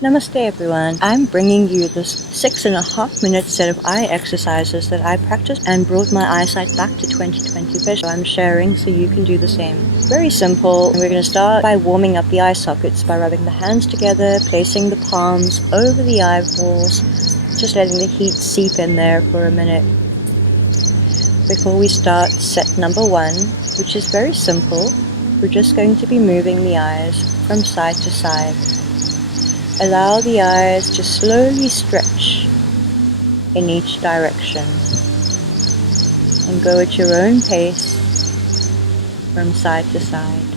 Namaste everyone. I'm bringing you this 6.5-minute set of eye exercises that I practiced and brought my eyesight back to 20/20 vision. I'm sharing so you can do the same. Very simple. We're going to start by warming up the eye sockets by rubbing the hands together, placing the palms over the eyeballs, just letting the heat seep in there for a minute. Before we start set number 1, which is very simple, we're just going to be moving the eyes from side to side. Allow the eyes to slowly stretch in each direction and go at your own pace from side to side.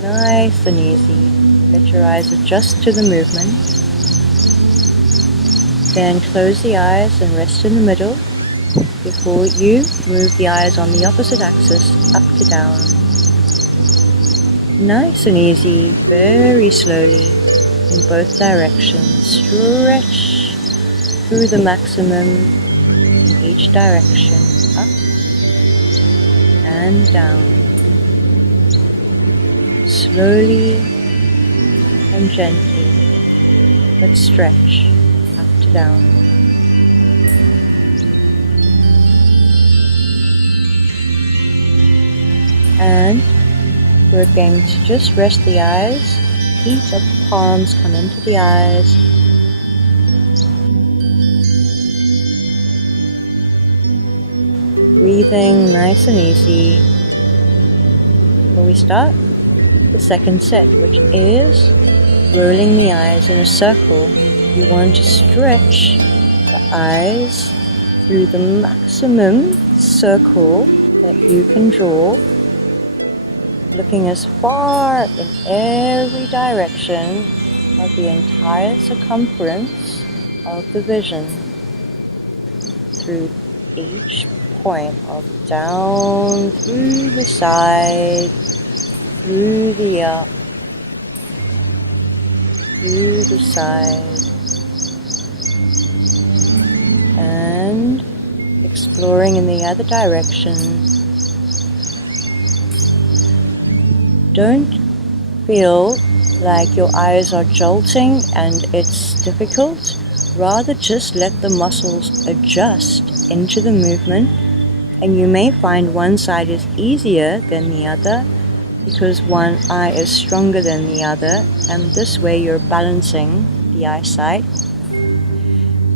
Nice and easy. Let your eyes adjust to the movement. Then close the eyes and rest in the middle before you move the eyes on the opposite axis up to down. Nice and easy, very slowly in both directions. Stretch through the maximum in each direction, up and down. Slowly and gently, but stretch up to down. And we're going to just rest the eyes. Heat of the palms come into the eyes. Breathing nice and easy. Before we start the second set, which is rolling the eyes in a circle. You want to stretch the eyes through the maximum circle that you can draw, looking as far in every direction of the entire circumference of the vision, through each point of down, through the side, through the up, through the side, and exploring in the other direction. Don't feel like your eyes are jolting and it's difficult. Rather just let the muscles adjust into the movement, and you may find one side is easier than the other because one eye is stronger than the other, and this way you're balancing the eyesight.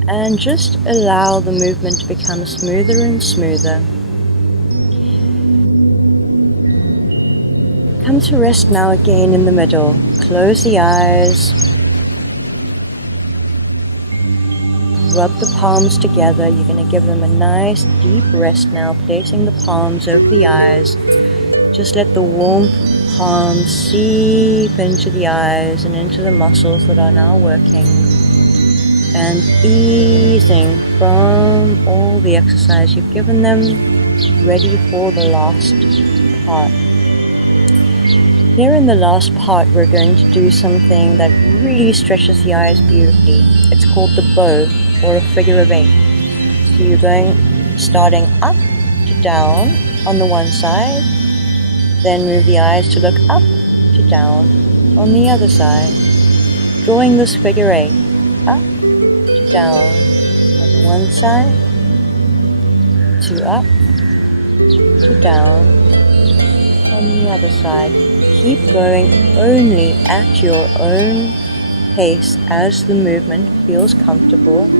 And just allow the movement to become smoother and smoother. Come to rest now again in the middle. Close the eyes. Rub the palms together. You're going to give them a nice deep rest now, placing the palms over the eyes. Just let the warmth of the palms seep into the eyes and into the muscles that are now working. And easing from all the exercise you've given them, ready for the last part. Here in the last part, we're going to do something that really stretches the eyes beautifully. It's called the bow, or a figure of 8. So you're going, starting up to down on the one side, then move the eyes to look up to down on the other side, drawing this figure 8, up to down on the one side, to up to down on the other side. Keep going only at your own pace as the movement feels comfortable.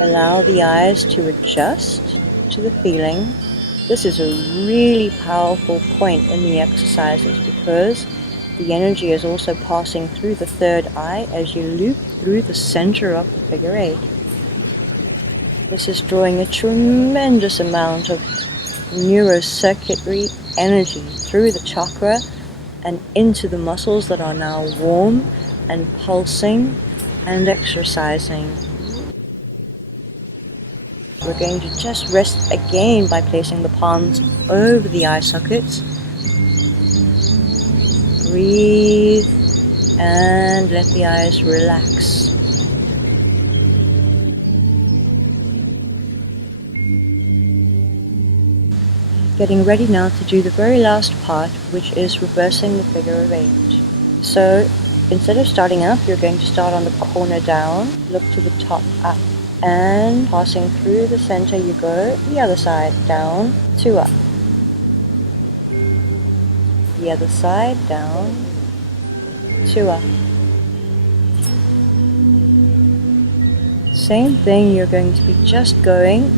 Allow the eyes to adjust to the feeling. This is a really powerful point in the exercises because the energy is also passing through the third eye as you loop through the center of the figure 8. This is drawing a tremendous amount of neurocircuitry energy through the chakra and into the muscles that are now warm and pulsing and exercising. We're going to just rest again by placing the palms over the eye sockets. Breathe and let the eyes relax. Getting ready now to do the very last part, which is reversing the figure of 8. So instead of starting up, you're going to start on the corner down, look to the top up, and passing through the center, you go the other side, down, 2 up. The other side, down, 2 up. Same thing, you're going to be just going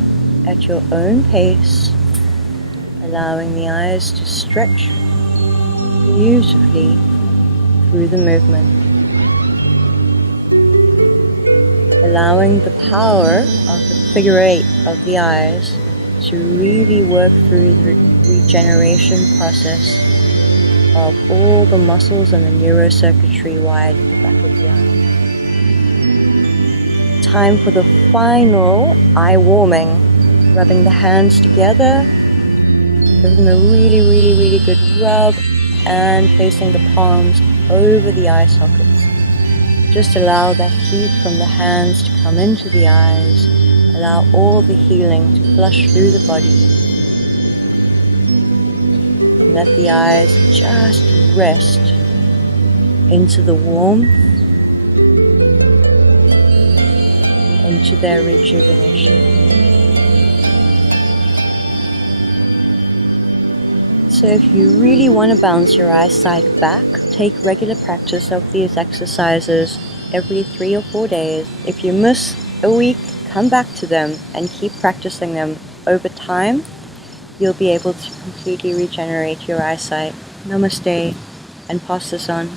at your own pace, allowing the eyes to stretch beautifully through the movement. Allowing the power of the figure 8 of the eyes to really work through the regeneration process of all the muscles and the neurocircuitry wired at the back of the eye. Time for the final eye warming. Rubbing the hands together, give them a really good rub, and placing the palms over the eye sockets. Just allow that heat from the hands to come into the eyes. Allow all the healing to flush through the body. And let the eyes just rest into the warmth, into their rejuvenation. So if you really want to bounce your eyesight back, take regular practice of these exercises every 3 or 4 days. If you miss a week, come back to them and keep practicing them. Over time, you'll be able to completely regenerate your eyesight. Namaste, and pass this on.